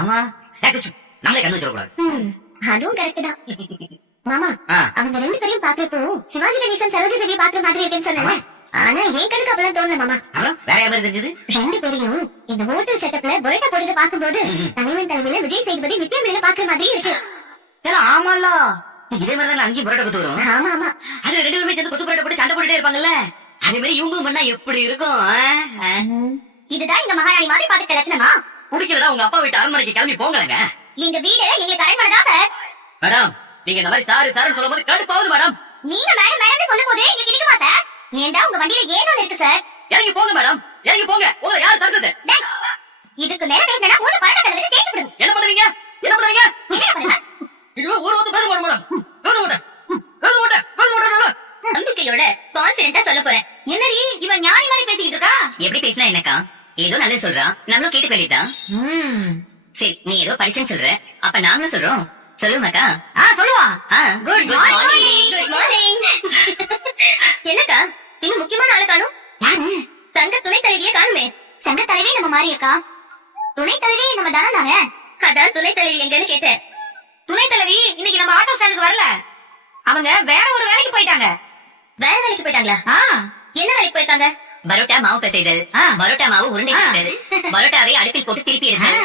ஆமா நம்மளே கண்ணு வச்சிடக்கூடாது. அதுவும் கரெக்ட் தான் மாமா. அவங்க 2 பேரையும் பாக்குறப்போ சிவாஜி கணேசன் சரோஜா தேவி பாக்குற மாதிரி இருக்குன்னு சொன்னல. ஆனா என் கண்ணுக்கு அப்பதான் தோணல மாமா. வேற யாரு தெரிஞ்சது? 2 பேரையும் இந்த ஹோட்டல் செட்டப்ல பரோட்டா போட்டு பாக்கும்போது தலைவன் தலைமையில விஜய் சேதுபதி நித்யா மேனன் பாக்குற மாதிரி இருக்கு. ஆமால இதே மாதிரிதான் அங்கேயும் பரோட்டா கொத்து வரும். ஆமா ஆமா, அது 2 பேருமே சேர்ந்து கொத்து பரோட்டா போட்டு சண்டை போட்டுட்டே இருப்பாங்கல்ல. அதே மாதிரி இவங்களும் பண்ணா எப்படி இருக்கும்? இதுதான் இந்த மகாராணி மாதிரி பாத்துக்க லட்சணமா? குடிக்கலடா உங்க அப்பா வீட்டு அரண்மனைக்கு கிளம்பி போங்கலங்க. எங்க வீடு எங்களுக்கு அரண்மனைதான் சார். மேடம் நீங்க இந்த மாதிரி சாருன்னு சொல்லும் போது கடுப்பாவுது மேடம். நீங்க மேடம் மேடம் சொல்லும் போதே எங்களுக்கு இடிக்குமா சார்? ஏண்டா உங்க வண்டியில ஏனோ இருக்கு சார். இறங்கி போங்க மேடம், இறங்கி போங்க. உங்களை யாரு தடுத்தது? இதுக்கு மேல பேசினா மூணு பரோட்டா கல்ல வச்சு தேய்ச்சு விடுங்க. என்ன பண்ணுவீங்க? என்ன பண்ணுவீங்க? என்ன பண்ணுங்க? இதுவே ஊர் வந்து பேச மாட்டேன் மேடம். பேச மாட்டேன். நம்பிக்கையோட கான்ஃபிடென்ட்டா சொல்ல போறேன். என்னடி இவன் ஞானி மாதிரி பேசிக்கிட்டு இருக்கா? எப்படி பேசினா என்னக்கா? ஏதோ நல்லது சொல்றான், நம்மளும் கேட்டு வேண்டியதான். சரி நீ ஏதோ படிச்சேன்னு சொல்ற, அப்ப நாங்களும் சொல்றோம். சொல்லுவாக்கா? சொல்லுவா. Good morning. Good morning. என்னக்கா இன்னும் முக்கியமான ஆளு காணும்? யாரு? சங்க துணை தலைவியே காணுமே. சங்க தலைவி நம்ம மாறி இருக்கா? துணை தலைவி நம்ம தானே தானே? அதான் துணை தலைவி எங்கன்னு கேட்டேன். துணை தலைவி இன்னைக்கு நம்ம ஆட்டோ ஸ்டாண்டுக்கு வரல. அவங்க வேற ஒரு வேலைக்கு போயிட்டாங்க. வேற வேலைக்கு போயிட்டாங்களா? என்ன வேலைக்கு போயிருக்காங்க? பரோட்டா மாவு பிசைதல், பரோட்டா மாவு உருண்டை பிடித்தல், பரோட்டாவை அடுப்பில் போட்டு திருப்பி எடுத்தல்,